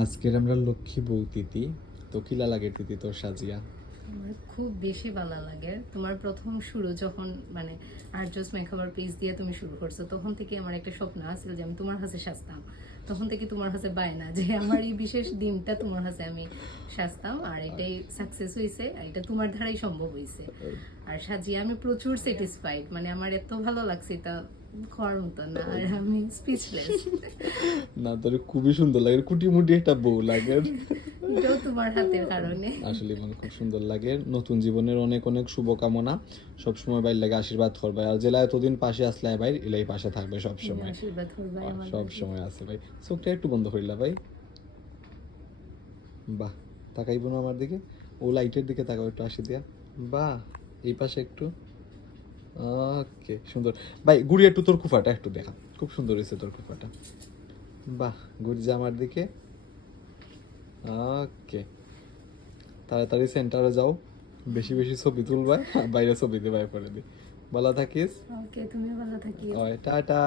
আজকের আমরা লক্ষ্মী বউ তিথি, তো কিলা লাগে তিথি তোর সাজিয়া? আমার খুব বেশি ভালো লাগে। তোমার প্রথম শুরু যখন মানে আর্যস মেকওভার পেজ দিয়ে তুমি শুরু করছো, তখন থেকে আমার একটা স্বপ্ন আছিল যে আমি তোমার হাতে সাজতাম। তখন থেকে তোমার হাতে বায়না যে আমার এই বিশেষ দিনটা তোমার হাতে আমি সাজতাম, আর এটাই সাকসেস হয়েছে, আর এটা তোমার দ্বারাই সম্ভব হয়েছে। আর সাজিয়ে আমি প্রচুর স্যাটিসফাইড, মানে আমার এত ভালো লাগছে, তা খাওয়ার মতো না, আর আমি স্পিচলেস। না, তোর খুবই সুন্দর লাগে, কুটি মুটি একটা বউ লাগে। এটাও তোমার হাতের কারণে। আসলে মানে খুব সুন্দর লাগে। নতুন জীবনের অনেক অনেক শুভকামনা। সবসময় বাইর লাগে আশীর্বাদ করবে, আর জেলা এতদিন পাশে আসলে ভাই এলাই পাশে থাকবে সব সময়। আশীর্বাদ করবে আমার সব কাছে। সময় আছে ভাই। চোখটা একটু বন্ধ করিলা ভাই। বাহ, তাকাইব না আমার দিকে? ও লাইটের দিকে তাকাও একটু, হাসি দিয়া। বাহ, এই পাশে একটু। ওকে, সুন্দর। ভাই গুড়ি একটু তোর কুফাটা একটু দেখা, খুব সুন্দর হয়েছে তোর কুফাটা। বাহ, গুড়ি যা আমার দিকে। ওকে, তাড়াতাড়ি সেন্টারে যাও, বেশি বেশি ছবি তুলবা, বাইরে ছবি দিবা করে দি। ভালো থাকিস। ওকে, তুমিও ভালো থাকিও। ওই টাটা।